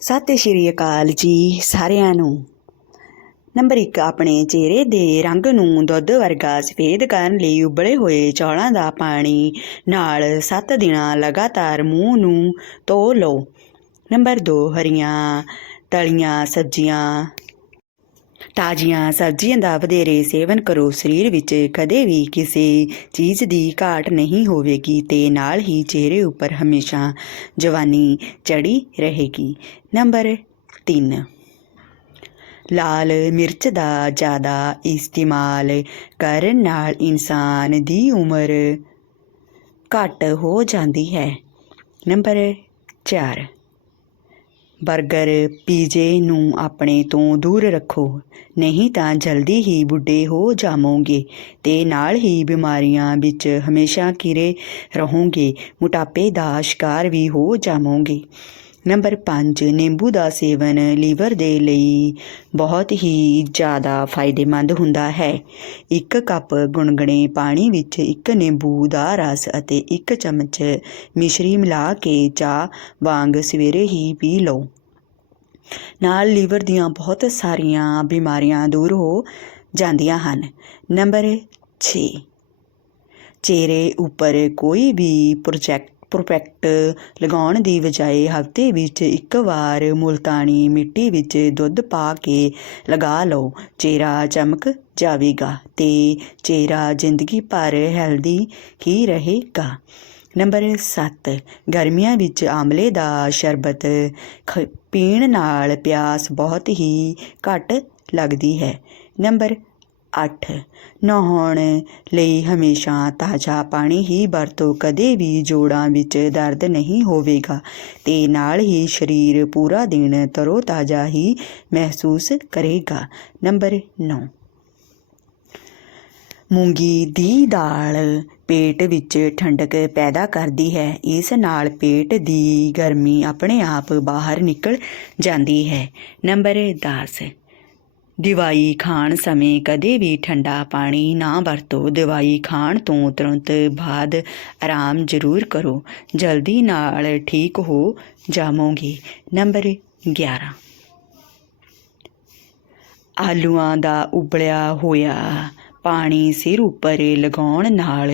ਸਤਿ ਸ਼੍ਰੀ ਅਕਾਲ ਜੀ ਸਾਰਿਆਂ ਨੂੰ। ਨੰਬਰ 1 ਆਪਣੇ ਚਿਹਰੇ ਦੇ ਰੰਗ ਨੂੰ ਦੁੱਧ ਵਰਗਾ ਸਫੇਦ ਕਰਨ ਲਈ ਉਬਲੇ ਹੋਏ ਚੌਲਾਂ ਦਾ ਪਾਣੀ ਨਾਲ 7 ਦਿਨਾਂ ਲਗਾਤਾਰ ਮੂੰਹ ਨੂੰ ਧੋ ਲਓ। ਨੰਬਰ 2 ਹਰੀਆਂ ਤਲੀਆਂ ਸਬਜ਼ੀਆਂ। ਤਾਜ਼ੀਆਂ ਸਬਜ਼ੀਆਂ ਦਾ ਵਧੇਰੇ ਸੇਵਨ ਕਰੋ। ਸਰੀਰ ਵਿੱਚ ਕਦੇ ਵੀ ਕਿਸੇ ਚੀਜ਼ ਦੀ ਘਾਟ ਨਹੀਂ ਹੋਵੇਗੀ ਤੇ ਨਾਲ ਹੀ ਚਿਹਰੇ ਉੱਪਰ ਹਮੇਸ਼ਾ ਜਵਾਨੀ ਚੜੀ ਰਹੇਗੀ। ਨੰਬਰ 3 ਲਾਲ ਮਿਰਚ ਦਾ ਜ਼ਿਆਦਾ ਇਸਤੇਮਾਲ ਕਰਨ ਨਾਲ ਇਨਸਾਨ ਦੀ ਉਮਰ ਘੱਟ ਹੋ ਜਾਂਦੀ ਹੈ। ਨੰਬਰ 4 ਬਰਗਰ ਪੀਜ਼ੇ ਨੂੰ ਆਪਣੇ ਤੋਂ ਦੂਰ ਰੱਖੋ। ਨਹੀਂ ਤਾਂ ਜਲਦੀ ਹੀ ਬੁੱਢੇ ਹੋ ਜਾਵੋਗੇ ਤੇ ਨਾਲ ਹੀ ਬਿਮਾਰੀਆਂ ਵਿੱਚ ਹਮੇਸ਼ਾ ਘਿਰੇ ਰਹੋਗੇ। ਮੋਟਾਪੇ ਦਾ ਸ਼ਿਕਾਰ ਵੀ ਹੋ ਜਾਵੋਗੇ। ਨੰਬਰ 5 ਨਿੰਬੂ ਦਾ ਸੇਵਨ ਲੀਵਰ ਦੇ ਲਈ ਬਹੁਤ ਹੀ ਜ਼ਿਆਦਾ ਫਾਇਦੇਮੰਦ ਹੁੰਦਾ ਹੈ। ਇੱਕ ਕੱਪ ਗੁਨਗੁਣੇ ਪਾਣੀ ਵਿੱਚ ਇੱਕ ਨਿੰਬੂ ਦਾ ਰਸ ਅਤੇ ਇੱਕ ਚਮਚ ਮਿਸ਼ਰੀ ਮਿਲਾ ਕੇ ਚਾਹ ਵਾਂਗ ਸਵੇਰੇ ਹੀ ਪੀ ਲਓ। ਨਾਲ ਲੀਵਰ ਦੀਆਂ ਬਹੁਤ ਸਾਰੀਆਂ ਬਿਮਾਰੀਆਂ ਦੂਰ ਹੋ ਜਾਂਦੀਆਂ ਹਨ। ਨੰਬਰ 6 ਚਿਹਰੇ ਉੱਪਰ ਕੋਈ ਵੀ ਪ੍ਰੋਜੈਕਟ ਪ੍ਰੋਪੈਕਟ ਲਗਾਉਣ ਦੀ ਬਜਾਏ ਹਫ਼ਤੇ ਵਿੱਚ ਇੱਕ ਵਾਰ ਮੁਲਤਾਨੀ ਮਿੱਟੀ ਵਿੱਚ ਦੁੱਧ ਪਾ ਕੇ ਲਗਾ ਲਓ। ਚਿਹਰਾ ਚਮਕ ਜਾਵੇਗਾ ਤੇ ਚਿਹਰਾ ਜ਼ਿੰਦਗੀ ਭਰ ਹੈਲਦੀ ਹੀ ਰਹੇਗਾ। ਨੰਬਰ 7 ਗਰਮੀਆਂ ਵਿੱਚ ਆਮਲੇ ਦਾ ਸ਼ਰਬਤ ਖ- ਪੀਣ ਨਾਲ ਪਿਆਸ ਬਹੁਤ ਹੀ ਘੱਟ ਲੱਗਦੀ ਹੈ। ਨੰਬਰ ਅੱਠ। ਨਹਾਉਣ ਲਈ ਹਮੇਸ਼ਾ ਤਾਜ਼ਾ ਪਾਣੀ ਹੀ ਵਰਤੋ, ਕਦੇ ਵੀ ਜੋੜਾਂ ਵਿੱਚ ਦਰਦ ਨਹੀਂ ਹੋਵੇਗਾ। ਤੇ ਨਾਲ ਹੀ ਸਰੀਰ ਪੂਰਾ ਦਿਨ ਤਰੋ-ਤਾਜ਼ਾ ਹੀ ਮਹਿਸੂਸ ਕਰੇਗਾ। ਨੰਬਰ 9 ਮੂੰਗੀ ਦੀ ਦਾਲ ਪੇਟ ਵਿੱਚ ਠੰਡਕ ਪੈਦਾ ਕਰਦੀ ਹੈ। ਇਸ ਨਾਲ ਪੇਟ ਦੀ ਗਰਮੀ ਆਪਣੇ ਆਪ ਬਾਹਰ ਨਿਕਲ ਜਾਂਦੀ ਹੈ। ਨੰਬਰ 10 ਦਵਾਈ ਖਾਣ ਸਮੇਂ ਕਦੇ ਵੀ ਠੰਡਾ ਪਾਣੀ ਨਾ ਵਰਤੋ। ਦਵਾਈ ਖਾਣ ਤੋਂ ਤੁਰੰਤ ਬਾਅਦ ਆਰਾਮ ਜ਼ਰੂਰ ਕਰੋ। ਜਲਦੀ ਨਾਲ ਠੀਕ ਹੋ ਜਾਵੋਗੇ। ਨੰਬਰ 11 ਆਲੂਆਂ ਦਾ ਉਬਲਿਆ ਹੋਇਆ ਪਾਣੀ ਸਿਰ ਉੱਪਰ ਲਗਾਉਣ ਨਾਲ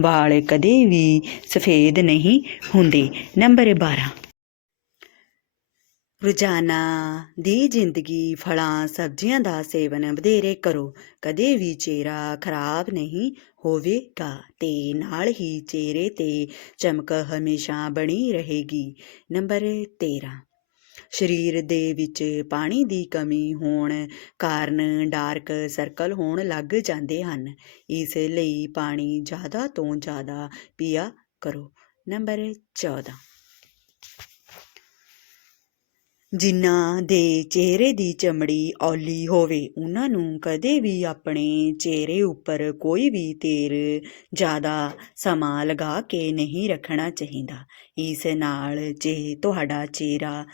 ਵਾਲ ਕਦੇ ਵੀ ਸਫੇਦ ਨਹੀਂ ਹੁੰਦੇ। ਨੰਬਰ 12 ਰੋਜ਼ਾਨਾ ਦੀ ਜ਼ਿੰਦਗੀ, ਫਲਾਂ, ਸਬਜ਼ੀਆਂ ਦਾ ਸੇਵਨ ਵਧੇਰੇ ਕਰੋ। ਕਦੇ ਵੀ ਚਿਹਰਾ ਖਰਾਬ ਨਹੀਂ ਹੋਵੇਗਾ ਤੇ ਨਾਲ ਹੀ ਚਿਹਰੇ ਤੇ ਚਮਕ ਹਮੇਸ਼ਾ ਬਣੀ ਰਹੇਗੀ। ਨੰਬਰ 13 ਸਰੀਰ ਦੇ ਵਿੱਚ ਪਾਣੀ ਦੀ ਕਮੀ ਹੋਣ ਕਾਰਨ ਡਾਰਕ ਸਰਕਲ ਹੋਣ ਲੱਗ ਜਾਂਦੇ ਹਨ। ਇਸ ਲਈ ਪਾਣੀ ਜ਼ਿਆਦਾ ਤੋਂ ਜ਼ਿਆਦਾ ਪੀਆ ਕਰੋ। ਨੰਬਰ 14 ਜਿਨ੍ਹਾਂ ਦੇ ਚਿਹਰੇ ਦੀ ਚਮੜੀ ਔਲੀ ਹੋਵੇ, ਉਹਨਾਂ ਨੂੰ ਕਦੇ ਵੀ ਆਪਣੇ ਚਿਹਰੇ ਉੱਪਰ ਕੋਈ ਵੀ ਤੇਲ ਜ਼ਿਆਦਾ ਸਮਾਂ ਲਗਾ ਕੇ ਨਹੀਂ ਰੱਖਣਾ ਚਾਹੀਦਾ। ਇਸ ਨਾਲ ਜੇ ਤੁਹਾਡਾ ਚਿਹਰਾ,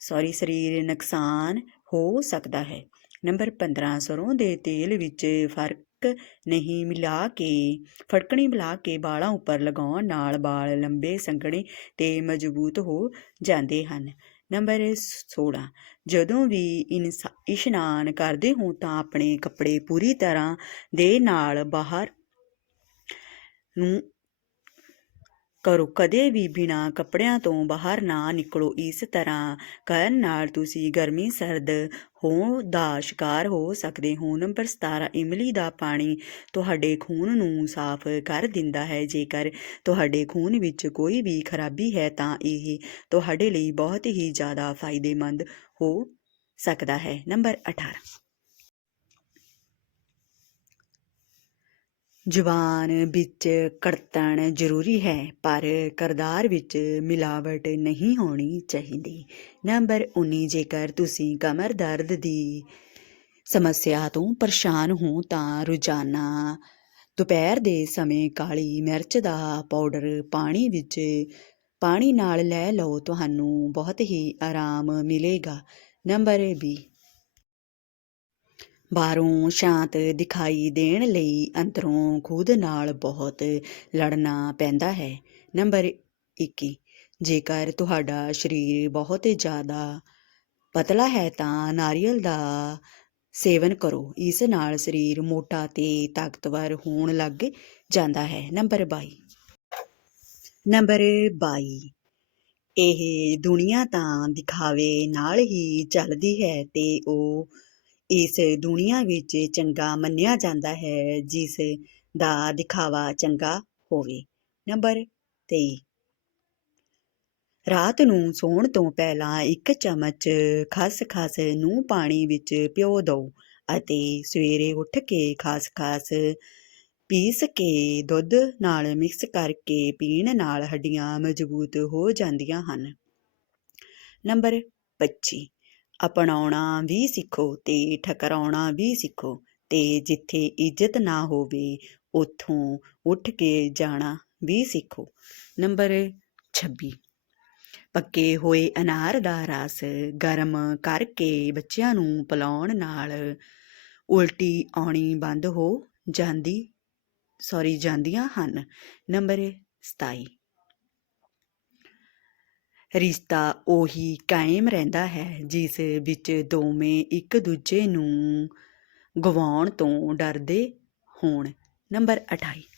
ਸੌਰੀ, ਸਰੀਰ ਨੁਕਸਾਨ ਹੋ ਸਕਦਾ ਹੈ। ਨੰਬਰ 15 ਸਰੋਂ ਦੇ ਤੇਲ ਵਿੱਚ ਫ਼ਰਕ ਨਹੀਂ ਮਿਲਾ ਕੇ, ਫੜਕਣੀ ਮਿਲਾ ਕੇ ਵਾਲਾਂ ਉੱਪਰ ਲਗਾਉਣ ਨਾਲ ਬਾਲ ਲੰਬੇ, ਸੰਘਣੇ ਤੇ ਮਜ਼ਬੂਤ ਹੋ ਜਾਂਦੇ ਹਨ। ਨੰਬਰ 16 ਜਦੋਂ ਵੀ ਇਨਸਾ- ਇਸ਼ਨਾਨ ਕਰਦੇ ਹੋ ਤਾਂ ਆਪਣੇ ਕੱਪੜੇ ਪੂਰੀ ਤਰ੍ਹਾਂ ਦੇ ਨਾਲ ਬਾਹਰ ਨੂੰ ਕਰੋ ਕਦੇ ਵੀ ਬਿਨਾਂ ਕੱਪੜਿਆਂ ਤੋਂ ਬਾਹਰ ਨਾ ਨਿਕਲੋ ਇਸ ਤਰ੍ਹਾਂ ਕਰਨ ਨਾਲ ਤੁਸੀਂ ਗਰਮੀ, ਸਰਦ ਹੋ ਦਾ ਸ਼ਿਕਾਰ ਹੋ ਸਕਦੇ ਹੋ। ਨੰਬਰ 17 ਇਮਲੀ ਦਾ ਪਾਣੀ ਤੁਹਾਡੇ ਖੂਨ ਨੂੰ ਸਾਫ਼ ਕਰ ਦਿੰਦਾ ਹੈ। ਜੇਕਰ ਤੁਹਾਡੇ ਖੂਨ ਵਿੱਚ ਕੋਈ ਵੀ ਖਰਾਬੀ ਹੈ ਤਾਂ ਇਹ ਤੁਹਾਡੇ ਲਈ ਬਹੁਤ ਹੀ ਜ਼ਿਆਦਾ ਫਾਇਦੇਮੰਦ ਹੋ ਸਕਦਾ ਹੈ। ਨੰਬਰ 18 ਜ਼ੁਬਾਨ ਵਿੱਚ ਕੜਤਣ ਜ਼ਰੂਰੀ ਹੈ, ਪਰ ਕਰਦਾਰ ਵਿੱਚ ਮਿਲਾਵਟ ਨਹੀਂ ਹੋਣੀ ਚਾਹੀਦੀ। ਨੰਬਰ 19 ਜੇਕਰ ਤੁਸੀਂ ਕਮਰ ਦਰਦ ਦੀ ਸਮੱਸਿਆ ਤੋਂ ਪਰੇਸ਼ਾਨ ਹੋ, ਤਾਂ ਰੋਜ਼ਾਨਾ ਦੁਪਹਿਰ ਦੇ ਸਮੇਂ ਕਾਲੀ ਮਿਰਚ ਦਾ ਪਾਊਡਰ ਪਾਣੀ ਵਿੱਚ ਪਾਣੀ ਨਾਲ ਲੈ ਲਓ, ਤੁਹਾਨੂੰ ਬਹੁਤ ਹੀ ਆਰਾਮ ਮਿਲੇਗਾ। ਨੰਬਰ 20 ਬਾਹਰੋਂ ਸ਼ਾਂਤ ਦਿਖਾਈ ਦੇਣ ਲਈ ਅੰਦਰੋਂ ਖੁਦ ਨਾਲ ਬਹੁਤ ਲੜਨਾ ਪੈਂਦਾ ਹੈ। ਨੰਬਰ 21 ਜੇਕਰ ਤੁਹਾਡਾ ਸਰੀਰ ਬਹੁਤ ਜ਼ਿਆਦਾ ਪਤਲਾ ਹੈ ਤਾਂ ਨਾਰੀਅਲ ਦਾ ਸੇਵਨ ਕਰੋ। ਇਸ ਨਾਲ ਸਰੀਰ ਮੋਟਾ ਤੇ ਤਾਕਤਵਰ ਹੋਣ ਲੱਗ ਜਾਂਦਾ ਹੈ। ਨੰਬਰ 22 ਨੰਬਰ 22 ਇਹ ਦੁਨੀਆ ਤਾਂ ਦਿਖਾਵੇ ਨਾਲ ਹੀ ਚੱਲਦੀ ਹੈ ਤੇ ਉਹ ਇਸ ਦੁਨੀਆ ਵਿੱਚ ਚੰਗਾ ਮੰਨਿਆ ਜਾਂਦਾ ਹੈ ਜਿਸ ਦਾ ਦਿਖਾਵਾ ਚੰਗਾ ਹੋਵੇ। ਨੰਬਰ 23 ਰਾਤ ਨੂੰ ਸੌਣ ਤੋਂ ਪਹਿਲਾਂ ਇੱਕ ਚਮਚ ਖਸਖਸ ਨੂੰ ਪਾਣੀ ਵਿੱਚ ਪਿਓ ਦਿਓ ਅਤੇ ਸਵੇਰੇ ਉੱਠ ਕੇ ਖਸਖਸ ਪੀਸ ਕੇ ਦੁੱਧ ਨਾਲ ਮਿਕਸ ਕਰਕੇ ਪੀਣ ਨਾਲ ਹੱਡੀਆਂ ਮਜ਼ਬੂਤ ਹੋ ਜਾਂਦੀਆਂ ਹਨ। ਨੰਬਰ 25 ਅਪਣਾਉਣਾ ਵੀ ਸਿੱਖੋ ਤੇ ਠਕਰਾਉਣਾ ਵੀ ਸਿੱਖੋ ਤੇ ਜਿੱਥੇ ਇੱਜ਼ਤ ਨਾ ਹੋਵੇ, ਉੱਥੋਂ ਉੱਠ ਕੇ ਜਾਣਾ ਵੀ ਸਿੱਖੋ। ਨੰਬਰ 26 ਪੱਕੇ ਹੋਏ ਅਨਾਰ ਦਾ ਰਸ ਗਰਮ ਕਰਕੇ ਬੱਚਿਆਂ ਨੂੰ ਪਿਲਾਉਣ ਨਾਲ ਉਲਟੀ ਆਉਣੀ ਬੰਦ ਹੋ ਜਾਂਦੀ ਸੌਰੀ ਜਾਂਦੀਆਂ ਹਨ। ਨੰਬਰ 27 ਰਿਸ਼ਤਾ ਉਹੀ ਕਾਇਮ ਰਹਿੰਦਾ ਹੈ, ਜਿਸ ਵਿੱਚ ਦੋਵੇਂ ਇੱਕ ਦੂਜੇ ਨੂੰ ਗਵਾਉਣ ਤੋਂ ਡਰਦੇ ਹੋਣ। ਨੰਬਰ 28